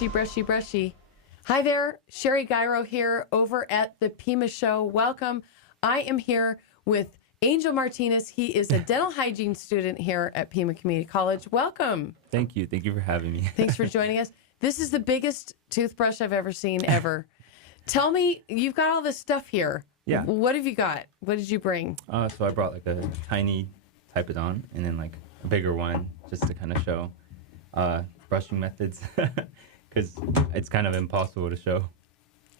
Brushy, brushy, brushy. Hi there, Sherry Gyro here over at the Pima Show. Welcome. I am here with Angel Martinez. He is a dental hygiene student here at Pima Community College. Welcome. Thank you. Thank you for having me. Thanks for joining us. This is the biggest toothbrush I've ever seen ever. Tell me, you've got all this stuff here. Yeah. What have you got? What did you bring? So I brought like a tiny Typodon and then like a bigger one just to kind of show brushing methods because it's kind of impossible to show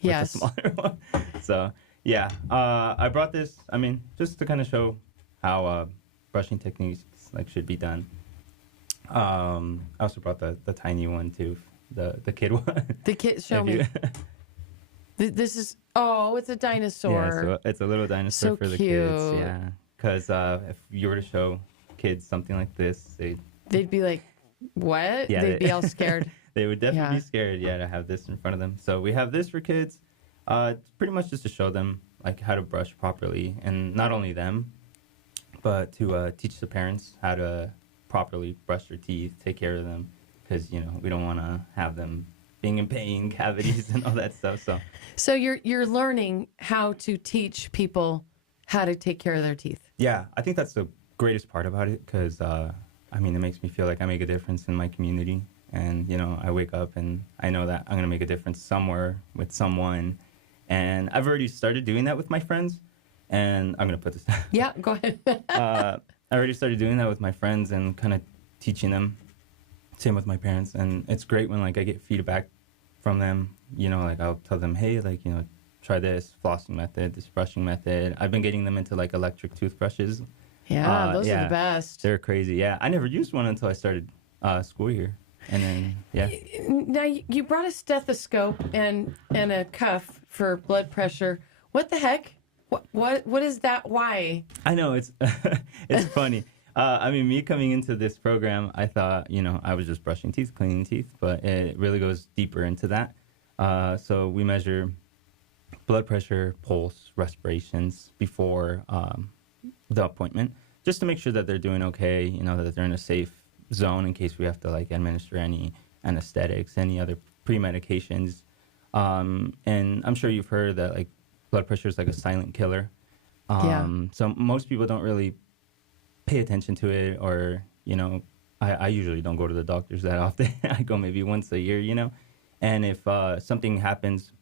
with a smaller one. So yeah, I brought this, I mean, just to kind of show how brushing techniques like should be done. I also brought the tiny one too, the kid one. The kid, show me. This is, oh, it's a dinosaur. Yeah, so it's a little dinosaur so for the cute. kids. Yeah, because if you were to show kids something like this, they'd be like, what? Yeah, they'd be all scared. They would definitely be scared, to have this in front of them. So we have this for kids. It's pretty much just to show them like how to brush properly, and not only them, but to teach the parents how to properly brush their teeth, take care of them, because we don't want to have them being in pain, cavities, and all that stuff. So you're learning how to teach people how to take care of their teeth. Yeah, I think that's the greatest part about it, because it makes me feel like I make a difference in my community, and I wake up and I know that I'm gonna make a difference somewhere with someone, and I've already started doing that with my friends, and I'm gonna put this down. Yeah, go ahead. I already started doing that with my friends and kind of teaching them. Same with my parents, and it's great when like I get feedback from them. Like I'll tell them, hey, like try this flossing method, this brushing method. I've been getting them into like electric toothbrushes. Yeah, those are the best. They're crazy. Yeah, I never used one until I started school here, and then Now you brought a stethoscope and a cuff for blood pressure. What the heck? What is that? Why? I know it's it's funny. Me coming into this program, I thought, I was just brushing teeth, cleaning teeth, but it really goes deeper into that. So we measure blood pressure, pulse, respirations before the appointment, just to make sure that they're doing okay, that they're in a safe zone in case we have to like administer any anesthetics, any other pre-medications. And I'm sure you've heard that like blood pressure is like a silent killer. So most people don't really pay attention to it, or I usually don't go to the doctors that often. I go maybe once a year, and if something happens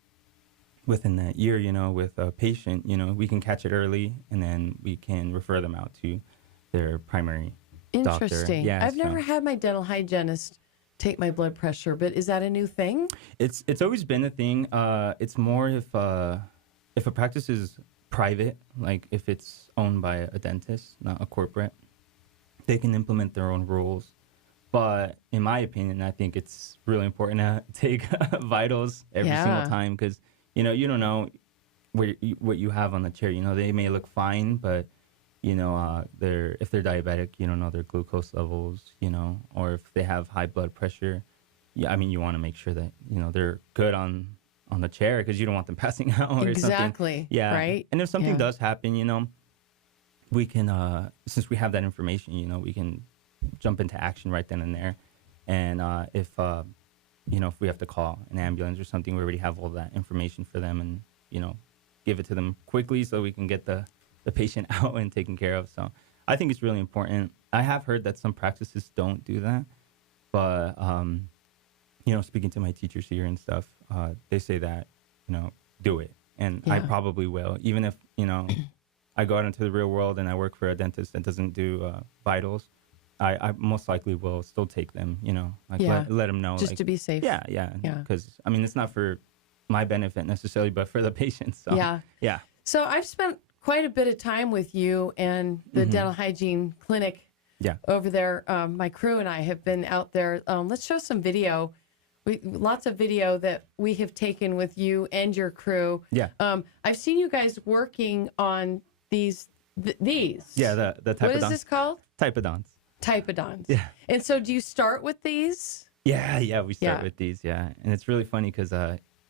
within that year, with a patient, we can catch it early, and then we can refer them out to their primary doctor. Interesting. Yeah, I've never had my dental hygienist take my blood pressure, but is that a new thing? It's always been a thing. It's more if a practice is private, like if it's owned by a dentist, not a corporate, they can implement their own rules. But in my opinion, I think it's really important to take vitals every single time, because you don't know what you have on the chair. They may look fine, but if they're diabetic, you don't know their glucose levels, or if they have high blood pressure. Yeah, you want to make sure that they're good on the chair, because you don't want them passing out or something. Exactly. Yeah. Right. And if something does happen, we can, since we have that information, we can jump into action right then and there. And if we have to call an ambulance or something, we already have all that information for them, and, give it to them quickly so we can get the patient out and taken care of. So I think it's really important. I have heard that some practices don't do that, but, speaking to my teachers here and stuff, they say that, do it. And I probably will, even if, I go out into the real world and I work for a dentist that doesn't do vitals. I most likely will still take them, let them know. Just to be safe. Yeah. Because, it's not for my benefit necessarily, but for the patients. So, yeah. So I've spent quite a bit of time with you and the dental hygiene clinic over there. My crew and I have been out there. Let's show some video. Lots of video that we have taken with you and your crew. Yeah. I've seen you guys working on these. Yeah, the Typodons. What is this called? Typodons. Yeah. And so do you start with these? Yeah, we start with these, And it's really funny because,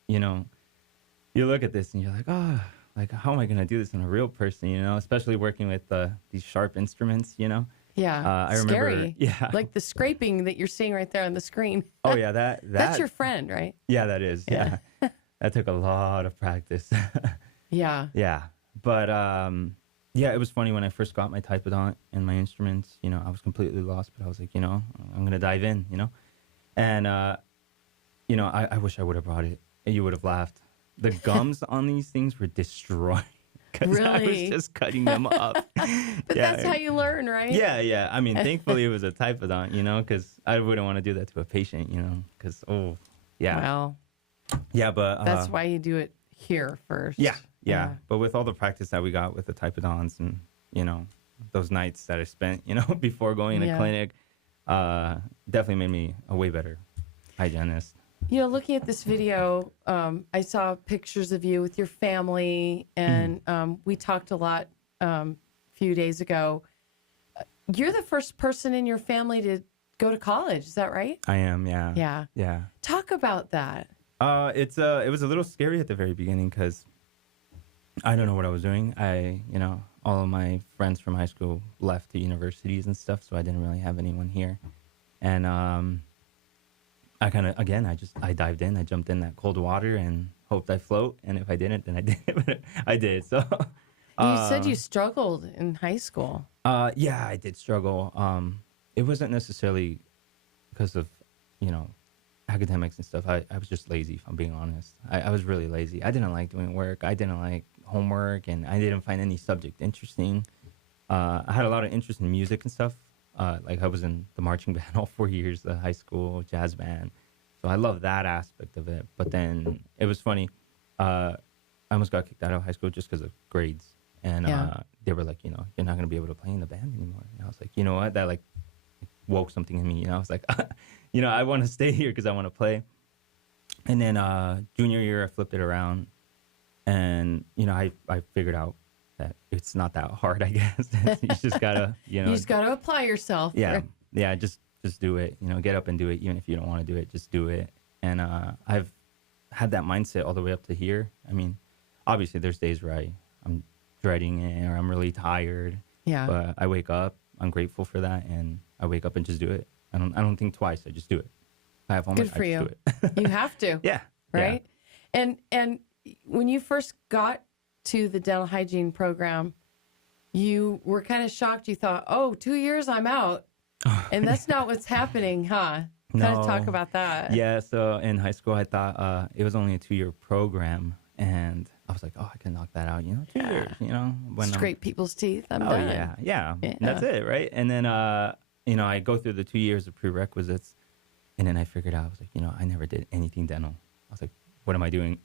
you look at this and you're like, oh, like, how am I going to do this in a real person, especially working with these sharp instruments, Yeah. I remember, scary. yeah. Like the scraping that you're seeing right there on the screen. Oh yeah, That's your friend, right? Yeah, that is. Yeah. That took a lot of practice. Yeah. Yeah. But yeah, it was funny when I first got my typodont and my instruments, you know, I was completely lost, but I was like, you know, I'm going to dive in, you know? And, you know, I wish I would have brought it. You would have laughed. The gums on these things were destroyed. Because I was just cutting them up. But that's how you learn, right? Yeah, yeah. I mean, thankfully it was a typodont, you know, because I wouldn't want to do that to a patient, you know, because, oh, yeah. Well, yeah, but that's why you do it here first. Yeah. But with all the practice that we got with the typodonts and, you know, those nights that I spent, you know, before going to clinic, definitely made me a way better hygienist. You know, looking at this video, I saw pictures of you with your family, and we talked a lot a few days ago. You're the first person in your family to go to college. Is that right? I am, yeah. Yeah. Yeah. Talk about that. It was a little scary at the very beginning because I don't know what I was doing. You know, all of my friends from high school left to universities and stuff, so I didn't really have anyone here. And I kind of, again, I dived in. I jumped in that cold water and hoped I float. And if I didn't, then I didn't. But I did. So you said you struggled in high school. Yeah, I did struggle. It wasn't necessarily because of, you know, academics and stuff. I was just lazy, if I'm being honest. I was really lazy. I didn't like doing work. I didn't like homework, and I didn't find any subject interesting. I had a lot of interest in music and stuff. Like I was in the marching band all 4 years, the high school jazz band. So I love that aspect of it. But then it was funny. I almost got kicked out of high school just because of grades. And they were like, you know, you're not going to be able to play in the band anymore. And I was like, you know what? That like woke something in me. You know, I was like, you know, I want to stay here because I want to play. And then junior year, I flipped it around. And, you know, I figured out that it's not that hard, I guess. You just got to, you know. You just got to apply yourself. Yeah. Yeah. Just do it. You know, get up and do it. Even if you don't want to do it, just do it. And I've had that mindset all the way up to here. I mean, obviously there's days where I'm dreading it or I'm really tired. Yeah. But I wake up, I'm grateful for that, and I wake up and just do it. I don't think twice. I just do it. I have homework. Good for you. I just do it. You have to. Yeah. Right. Yeah. And when you first got to the dental hygiene program, you were kind of shocked. You thought, oh, 2 years, I'm out. And that's not what's happening, huh? No. Kind of talk about that. Yeah. So in high school, I thought it was only a 2-year program. And I was like, oh, I can knock that out, you know, 2 years, you know. Scrape people's teeth. I'm done. Yeah. That's it, right? And then, you know, I go through the 2 years of prerequisites. And then I figured out, I was like, you know, I never did anything dental. I was like, what am I doing?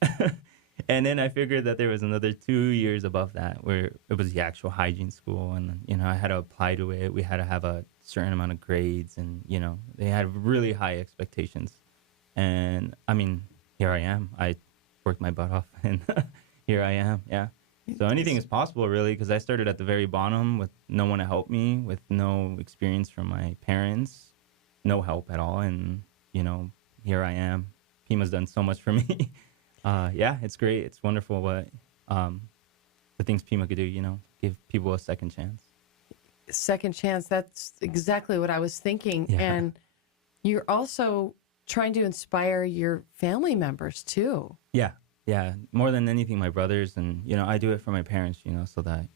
And then I figured that there was another 2 years above that where it was the actual hygiene school. And, you know, I had to apply to it. We had to have a certain amount of grades. And, you know, they had really high expectations. And, I mean, here I am. I worked my butt off. And here I am. Yeah. So anything is possible, really, because I started at the very bottom with no one to help me, with no experience from my parents, no help at all. And, you know, here I am. Pima's done so much for me. Yeah, it's great. It's wonderful what the things Pima could do, you know, give people a second chance. Second chance. That's exactly what I was thinking. Yeah. And you're also trying to inspire your family members, too. Yeah. Yeah. More than anything, my brothers. And, you know, I do it for my parents, you know, so that,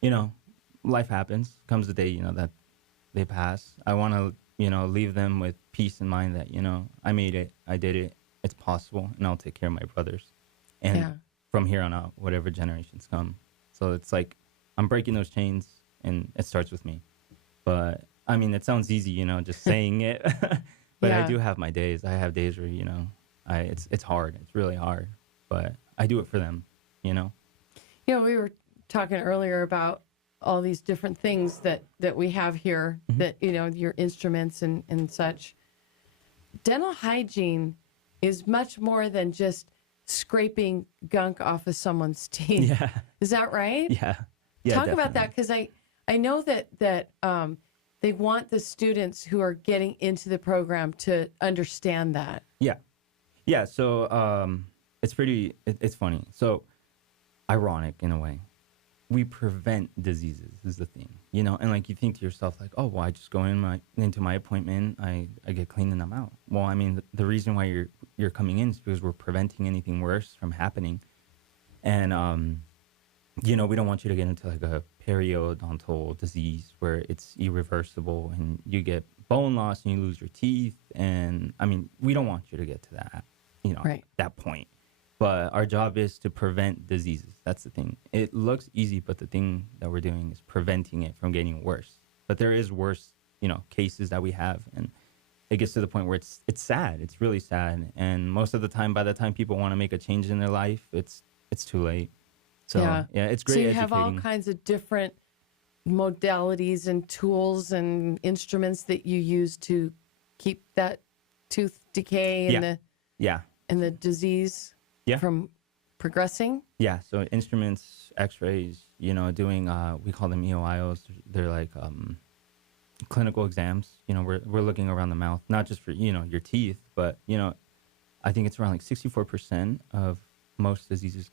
you know, life happens. Comes the day, you know, that they pass. I want to, you know, leave them with peace in mind that, you know, I made it. I did it. It's possible, and I'll take care of my brothers. And from here on out, whatever generations come. So it's like I'm breaking those chains, and it starts with me. But, I mean, it sounds easy, you know, just saying it. But I do have my days. I have days where, you know, it's hard. It's really hard. But I do it for them, you know. You know, we were talking earlier about all these different things that we have here, that, you know, your instruments and such. Dental hygiene is much more than just scraping gunk off of someone's teeth. Yeah. Is that right? Yeah. Talk about that, because I know that they want the students who are getting into the program to understand that. Yeah. Yeah. So it's funny. So ironic in a way. we prevent diseases is the thing, you know. And like you think to yourself, like, oh, well, I just go into my appointment, I get clean and I'm out. Well, I mean, the reason why you're coming in is because we're preventing anything worse from happening. And you know, we don't want you to get into like a periodontal disease where it's irreversible and you get bone loss and you lose your teeth. And I mean, we don't want you to get to that, you know, that point. But our job is to prevent diseases. That's the thing. It looks easy, but the thing that we're doing is preventing it from getting worse. But there is worse, you know, cases that we have. And it gets to the point where it's sad. It's really sad. And most of the time, by the time people want to make a change in their life, it's too late. So, yeah, it's great. So you educating. have all kinds of different modalities and tools and instruments that you use to keep that tooth decay and the disease from progressing. Yeah. So instruments, X-rays, you know, doing we call them EOIOs. They're like clinical exams. You know, we're looking around the mouth, not just for, you know, your teeth, but, you know, I think it's around like 64% of most diseases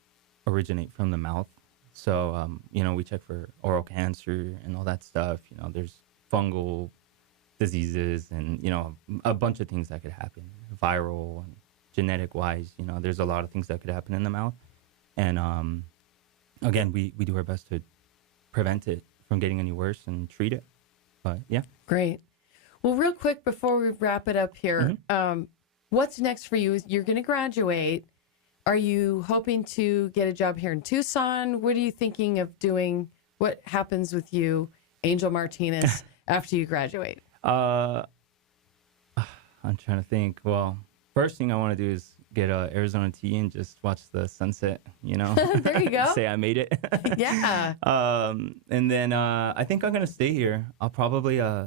originate from the mouth. So, you know, we check for oral cancer and all that stuff. You know, there's fungal diseases and, you know, a bunch of things that could happen, viral and genetic wise. You know, there's a lot of things that could happen in the mouth. And, again, we do our best to prevent it from getting any worse and treat it. But, yeah. Great. Well, real quick before we wrap it up here, what's next for you? You're going to graduate. Are you hoping to get a job here in Tucson? What are you thinking of doing? What happens with you, Angel Martinez, after you graduate? I'm trying to think. Well, first thing I want to do is get Arizona tea and just watch the sunset, you know. There you go. Say I made it. Yeah. And then I think I'm going to stay here. I'll probably, I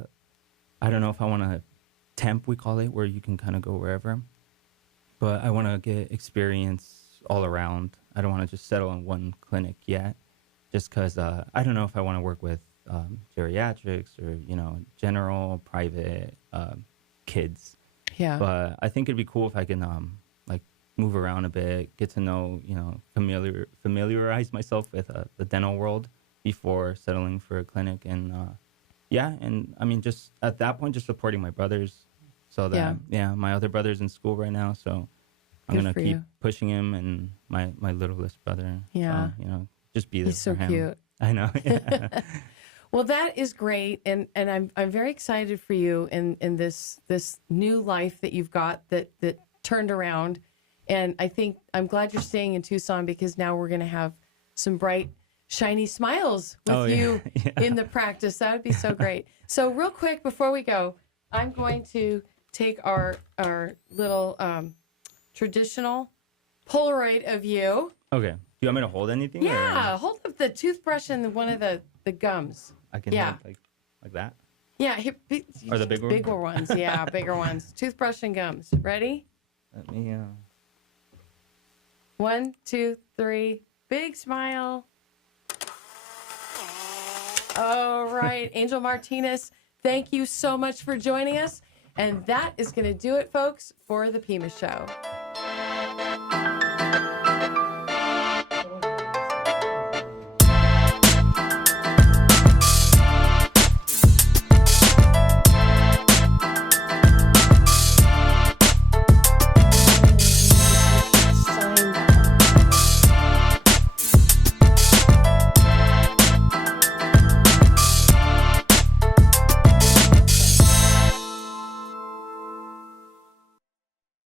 don't know if I want to temp, we call it, where you can kind of go wherever. But I want to get experience all around. I don't want to just settle in one clinic yet, just because I don't know if I want to work with geriatrics or, you know, general, private kids. Yeah. But I think it'd be cool if I can like move around a bit, get to know, you know, familiarize myself with the dental world before settling for a clinic. And and I mean, just at that point, just supporting my brothers. So that, my other brother's in school right now, so I'm going to keep pushing him and my littlest brother. Yeah. So, you know, just be there for him. He's so cute. I know. Yeah. Well, that is great. And I'm very excited for you in this new life that you've got that turned around. And I think I'm glad you're staying in Tucson because now we're going to have some bright, shiny smiles with you in the practice. That would be so great. So real quick before we go, I'm going to take our little traditional Polaroid of you. Okay. Do you want me to hold anything? Yeah, hold up the toothbrush and one of the gums. I can hold like that? Yeah. Here, or the bigger ones? Bigger ones, yeah, bigger ones. Toothbrush and gums. Ready? Let me, 1, 2, 3. Big smile. All right, Angel Martinez, thank you so much for joining us. And that is going to do it, folks, for the Pima Show.